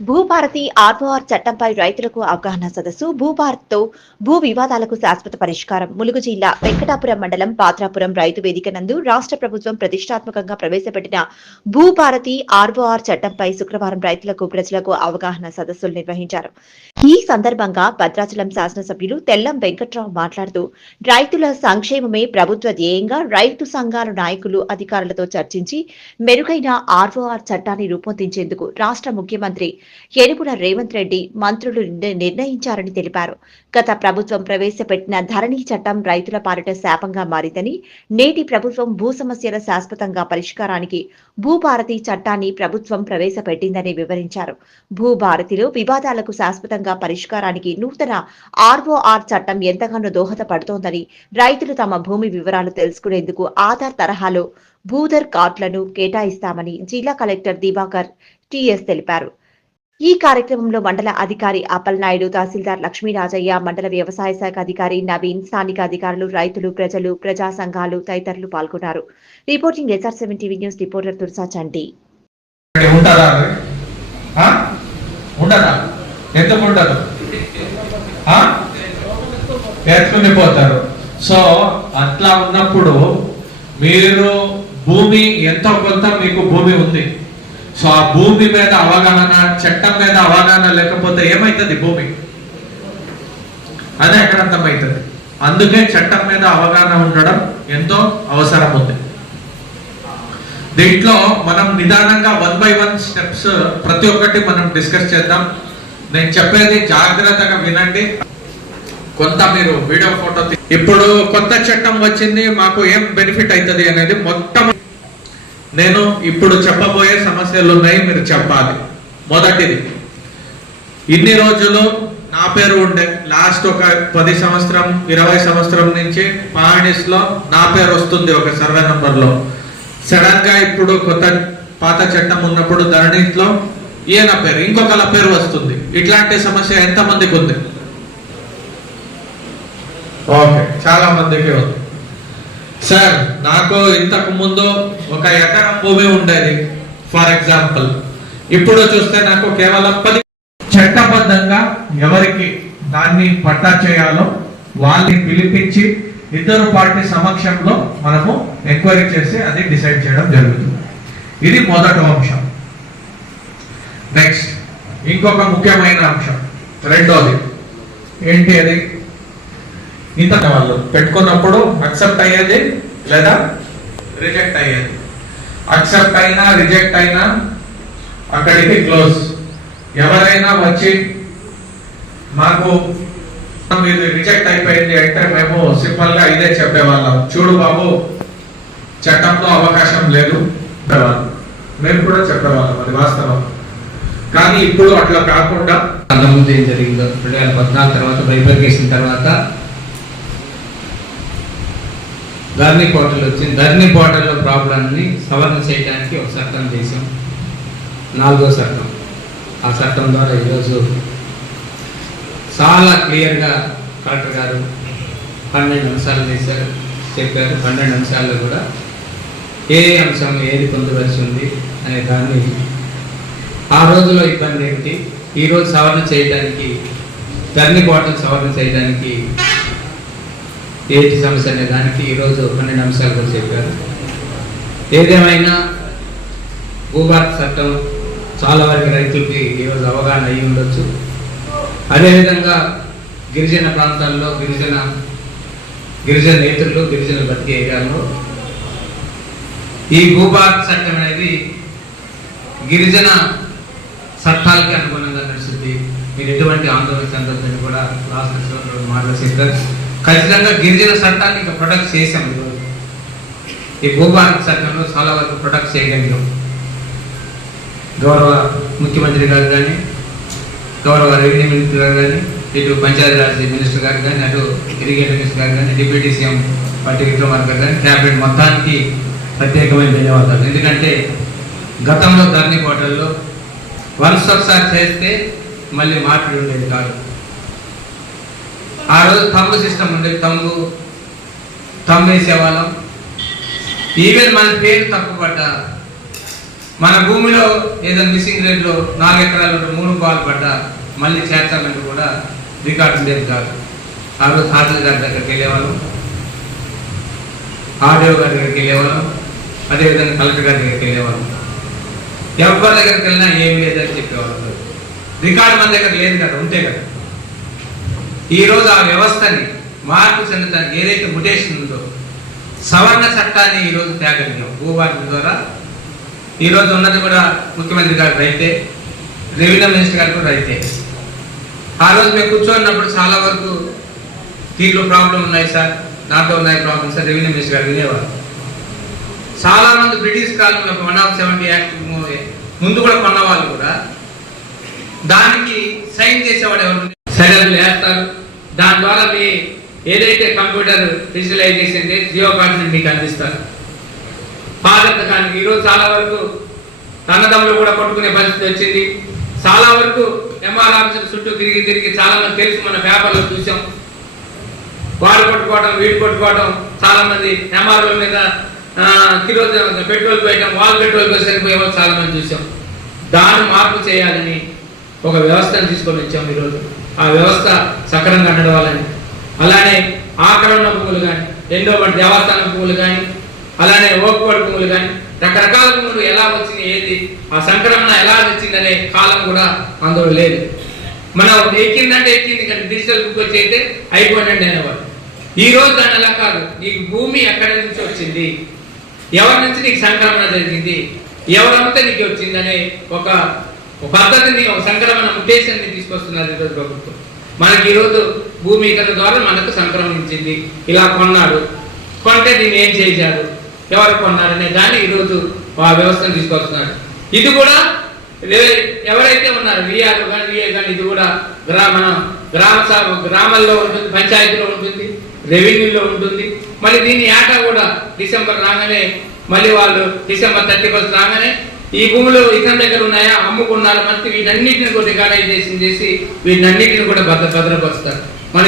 Bhubharati ROR చట్టంపై రైతులకు అవగాహన సదస్సు భూభారత్తో భూ వివాదాలకు శాశ్వత పరిష్కారం. ములుగు జిల్లా వెంకటాపురం మండలం పాత్రాపురం రైతు వేదిక నందు రాష్ట్ర ప్రభుత్వం ప్రతిష్టాత్మకంగా ప్రవేశపెట్టిన భూభారతి ఆర్ఓఆర్ చట్టంపై శుక్రవారం రైతులకు ప్రజలకు అవగాహన సదస్సులు నిర్వహించారు. ఈ సందర్భంగా భద్రాచలం శాసనసభ్యులు తెల్లం వెంకట్రావు మాట్లాడుతూ రైతుల సంక్షేమమే ప్రభుత్వ ధ్యేయంగా రైతు సంఘాల నాయకులు అధికారులతో చర్చించి మెరుగైన ఆర్ఓఆర్ చట్టాన్ని రూపొందించేందుకు రాష్ట్ర ముఖ్యమంత్రి ఏనుగుల రేవంత్ రెడ్డి మంత్రులు నిర్ణయించారని తెలిపారు. గత ప్రభుత్వం ప్రవేశపెట్టిన ధరణి చట్టం రైతుల పాలిట శాపంగా మారిందని నేటి ప్రభుత్వం భూ సమస్యల శాశ్వతంగా పరిష్కారానికి భూభారతి చట్టాన్ని ప్రభుత్వం ప్రవేశపెట్టిందని వివరించారు. భూభారతిలో వివాదాలకు శాశ్వతంగా పరిష్కారానికి నూతన ఆర్ఓఆర్ చట్టం ఎంతగానో దోహదపడుతోందని రైతులు తమ భూమి వివరాలు తెలుసుకునేందుకు ఆధార్ తరహాలో భూధర్ కార్డులను కేటాయిస్తామని జిల్లా కలెక్టర్ దివాకర్ టిఎస్ తెలిపారు. ఈ కార్యక్రమంలో మండల అధికారి అప్పలనాయుడు తహసీల్దార్ లక్ష్మీరాజయ్య మండల వ్యవసాయ శాఖ అధికారి నవీన్ స్థానిక అధికారులు రైతులు ప్రజలు ప్రజా సంఘాలు తదితరులు పాల్గొన్నారు. Reporting SR seven TV news reporter Tursa Chanti. ఎందుకు పోతారు సో అట్లా ఉన్నప్పుడు మీరు భూమి ఎంతో కొంత మీకు భూమి ఉంది. సో ఆ భూమి మీద అవగాహన చట్టం మీద అవగాహన లేకపోతే ఏమైతుంది భూమి? అదే ఎక్కడ అందుకే చట్టం మీద అవగాహన ఉండడం ఎంతో అవసరం ఉంది దీంట్లో మనం నిదానంగా వన్ బై వన్ స్టెప్స్ ప్రతి ఒక్కటి మనం డిస్కస్ చేద్దాం. నేను చెప్పేది జాగ్రత్తగా వినండి. కొంత మీరు వీడియో ఫోటో ఇప్పుడు కొత్త చట్టం వచ్చింది మాకు ఏం బెనిఫిట్ అవుతుంది అనేది మొత్తం నేను ఇప్పుడు చెప్పబోయే సమస్యలు ఉన్నాయి మీరు చెప్పాలి. మొదటిది ఇన్ని రోజులు నా పేరు ఉండే లాస్ట్ ఒక పది సంవత్సరం ఇరవై సంవత్సరం నుంచి పాణిస్లో నా పేరు వస్తుంది ఒక సర్వే నెంబర్లో. సడన్గా ఇప్పుడు కొత్త పాత చట్టం ఉన్నప్పుడు ధరణిలో ఈయన పేరు ఇంకొకళ్ళ పేరు వస్తుంది. ఇట్లాంటి సమస్య ఎంతమందికి ఉంది? ఓకే చాలా మందికి ఉంది. సార్ నాకు ఇంతకు ముందు ఒక ఎకరం భూమి ఉండేది ఫర్ ఎగ్జాంపుల్ ఇప్పుడు చూస్తే నాకు కేవలం పది చట్టబద్ధంగా ఎవరికి దాన్ని పట్టా చేయాలో వాళ్ళని పిలిపించి ఇద్దరు పార్టీ సమక్షంలో మనము ఎంక్వైరీ చేసి అది డిసైడ్ చేయడం జరుగుతుంది. ఇది మొదటి అంశం. నెక్స్ట్ ఇంకొక ముఖ్యమైన అంశం. రెండోది. ఏంటి అది? ఇంత వాళ్ళు పెట్టుకున్నప్పుడు అక్సెప్ట్ అయ్యేది లేదా రిజెక్ట్ అయ్యేది. అక్సెప్ట్ అయినా రిజెక్ట్ అయినా అక్కడికి క్లోజ్ ఎవరైనా వచ్చి మాకు ఇది రిజెక్ట్ అయిపోయింది అంటే మేము సింపుల్గా ఇదే చెప్పేవాళ్ళం. చూడు బాబు చట్టంలో అవకాశం లేదు మేము కూడా చెప్పేవాళ్ళం అది వాస్తవం. కానీ ఇప్పుడు అట్లా కాకుండా అంతకుముందు ఏం జరిగిందో? రెండు వేల పద్నాలుగు తర్వాత బైబర్గేషన్ తర్వాత ధర్ని పోర్టల్ వచ్చింది ధర్ని పోర్టల్లో ప్రాబ్లమ్ని సవరణ చేయడానికి ఒక చట్టం చేసాం నాలుగో చట్టం. ఆ చట్టం ద్వారా ఈరోజు చాలా క్లియర్గా కలెక్టర్ గారు పన్నెండు అంశాలు చేశారు చెప్పారు. పన్నెండు అంశాల్లో కూడా ఏ అంశం ఏది పొందవలసి ఉంది అనే దాన్ని ఆ రోజులో ఇబ్బంది ఏమిటి ఈరోజు సవరణ చేయడానికి ధరణి పోర్టల్ సవరణ చేయడానికి ఏంటి సమస్య అనే దానికి ఈరోజు పన్నెండు అంశాలు కూడా చెప్పారు. ఏదేమైనా భూభారత చట్టం చాలా వరకు రైతులకి ఈరోజు అవగాహన అయి ఉండొచ్చు. అదేవిధంగా గిరిజన ప్రాంతాల్లో గిరిజన గిరిజన నేతలు గిరిజన బతికే ఏరియాలో ఈ భూభారత చట్టం అనేది గిరిజన చట్టాలకి అనుగుణంగా నడుస్తుంది మీరు ఎటువంటి ఆందోళన చెందొద్దని కూడా రాష్ట్ర సోదరులు ఖచ్చితంగా గిరిజన చట్టాన్ని ఇంకా ప్రొటెక్ట్ చేసాం ఈరోజు. ఈ భూభారత చట్టంలో చాలా వరకు ప్రొటెక్ట్ చేయగలిగాం. గౌరవ ముఖ్యమంత్రి గారు కానీ గౌరవ రెవెన్యూ మినిస్టర్ గారు కానీ ఇటు పంచాయతీరాజ్ మినిస్టర్ గారు కానీ అటు ఇరిగేషన్ మినిస్టర్ గారు కానీ డిప్యూటీ సీఎం పట్టి విక్రమార్క గారు కానీ క్యాబినెట్ మొత్తానికి ప్రత్యేకమైన ధన్యవాదాలు. ఎందుకంటే గతంలో ధరణి కోటల్లో వన్స్ ఒకసారి చేస్తే మళ్ళీ మార్పిడి ఉండేది కాదు. ఆ రోజు తమ్ము సిస్టమ్ ఉండేది తమ్ము తమ్ము వేసేవాళ్ళం. ఈవెన్ మన పేరు తప్పుపడ్డా. మన భూమిలో ఏదో మిస్సింగ్ రేట్లో నాలుగు ఎకరాలు మూడు పాలు పడ్డా. మళ్ళీ చేర్చాలంటే కూడా రికార్డు ఉండేది కాదు. ఆ రోజు హాజరు గారి దగ్గరికి వెళ్ళేవాళ్ళం. ఆర్డీఓ గారి దగ్గరికి వెళ్ళేవాళ్ళం. అదేవిధంగా కలెక్టర్ గారి దగ్గరికి వెళ్ళేవాళ్ళం. ఎవరి దగ్గరికి వెళ్ళినా ఏం లేదని చెప్పేవాళ్ళు. రికార్డు మన దగ్గర లేదు కదా ఉంటే కదా. ఈ రోజు ఆ వ్యవస్థని మార్పు చెందడానికి ఏదైతే ముటేషన్ ఉందో సవర్ణ చట్టాన్ని ఈ రోజు తేగలిగాం భూభారతి ద్వారా. ఈ రోజు ఉన్నది కూడా ముఖ్యమంత్రి గారు రైతే రెవెన్యూ మినిస్టర్ గారు కూడా రైతే. ఆ రోజు మేము కూర్చోన్నప్పుడు చాలా వరకు దీంట్లో ప్రాబ్లం ఉన్నాయి సార్ నాతో ఉన్నాయి ప్రాబ్లమ్స్ సార్ రెవెన్యూ మినిస్టర్ గారు వినేవారు. చాలా మంది బ్రిటిష్ కాలంలో వన్ ఆఫ్ సెవెంటీ యాక్ట్ ముందు కూడా కొన్న వాళ్ళు కూడా దానికి సైన్ చేసేవాడు ఎవరు సరిహద్దులు వేస్తారు దాని ద్వారా మీ ఏదైతే కంప్యూటర్ డిజిటలైజేషన్ జియో కార్డ్స్ మీకు అందిస్తారు. పారదర్శకానికి ఈరోజు చాలా వరకు అన్నదమ్ములు కూడా కొట్టుకునే పరిస్థితి వచ్చింది. చాలా వరకు ఎంఆర్ ఆఫీసుల చుట్టూ తిరిగి తిరిగి చాలా మంది తెలుసు మన పేపర్లో చూసాం. వాడు కొట్టుకోవడం వీడు కొట్టుకోవడం చాలా మంది ఎంఆర్ఓ మీద ఆ, పెట్రోల్ పోయటం వాళ్ళు పెట్రోల్ పోయి చనిపోయే వాళ్ళు చాలా మంది చూసాం. దాన్ని మార్పు చేయాలని ఒక వ్యవస్థను తీసుకొని వచ్చాం ఈరోజు. ఆ వ్యవస్థ సక్రంగా నడవాలని అలానే ఆకరణ పువ్వులు కానీ రెండో పడి దేవస్థానం పువ్వులు కానీ అలానే ఓక్కోడి పువ్వులు కానీ రకరకాల పువ్వులు ఎలా వచ్చింది ఏది ఆ సంక్రమణ ఎలా వచ్చిందనే కాలం కూడా అందులో లేదు. మనం ఎక్కిందంటే ఎక్కింది కానీ డిజిటల్ బుక్ వచ్చి అయితే అయిపోయినండి అనేవాడు ఈ రోజు దాని అలా కాదు నీకు భూమి ఎక్కడి నుంచి వచ్చింది? ఎవరి నుంచి నీకు సంక్రమణ జరిగింది? ఎవరంతా నీకు వచ్చిందనే ఒక ఒక పద్ధతిని ఒక సంక్రమణ ఉద్దేశాన్ని తీసుకొస్తున్నారు ఈరోజు ప్రభుత్వం. మనకి ఈరోజు భూమీకరణ ద్వారా మనకు సంక్రమించింది. ఇలా కొన్నాడు. కొంటే దీన్ని ఏం చేశారు? ఎవరు కొన్నారనే దాన్ని ఈరోజు ఆ వ్యవస్థను తీసుకొస్తున్నారు ఇది కూడా ఎవరైతే ఉన్నారు విఆర్ కానీ విఏ కానీ ఇది కూడా గ్రామ గ్రామ సభ గ్రామాల్లో ఉంటుంది పంచాయతీలో ఉంటుంది రెవెన్యూలో ఉంటుంది. మళ్ళీ దీన్ని ఏటా కూడా డిసెంబర్ రాగానే మళ్ళీ వాళ్ళు డిసెంబర్ థర్టీ ఫస్ట్ రాగానే ఈ భూములు ఇతని దగ్గర ఉన్నాయా అమ్ముకున్నారు మరి వీటన్నిటిని కూడా రికార్డైజేషన్ చేసి వీటన్నిటిని కూడా భద్ర భద్రపరుస్తారు. మన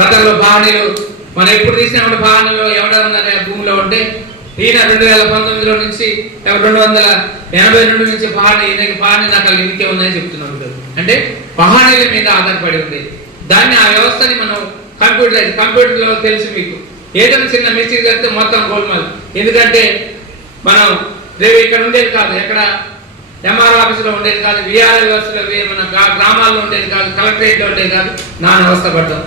గతంలో బాణీలు మనం ఎప్పుడు తీసినా బాణీలో ఎవడన్నా భూమిలో ఉంటే ఈయన రెండు వేల పంతొమ్మిదిలో నుంచి రెండు వందల ఎనభై రెండు నుంచి పహాణి ఈయనకి పహాణి నాకు ఇంకే ఉందని చెప్తున్నాడు అంటే పహాడీల మీద ఆధారపడి ఉంది. దాన్ని ఆ వ్యవస్థని మనం కంప్యూటర్ కంప్యూటర్లో తెలుసు మీకు. ఏదైనా చిన్న మిస్టేక్ జరిగితే మొత్తం గోల్మాల్. ఎందుకంటే మనం రేపు ఇక్కడ ఉండేది కాదు. ఎక్కడ ఎంఆర్ ఆఫీసులో ఉండేది కాదు విఆర్ వ్యవస్థలో మన గ్రామాల్లో ఉండేది కాదు కలెక్టరేట్లో ఉండేది కాదు నాన్న అవస్థ పడ్డాం.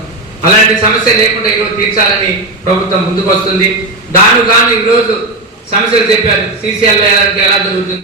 అలాంటి సమస్య లేకుండా ఈరోజు తీర్చాలని ప్రభుత్వం ముందుకు వస్తుంది దాని కానీ ఈరోజు సమస్యలు చెప్పారు. సీసీఎల్ ఎలా జరుగుతుంది?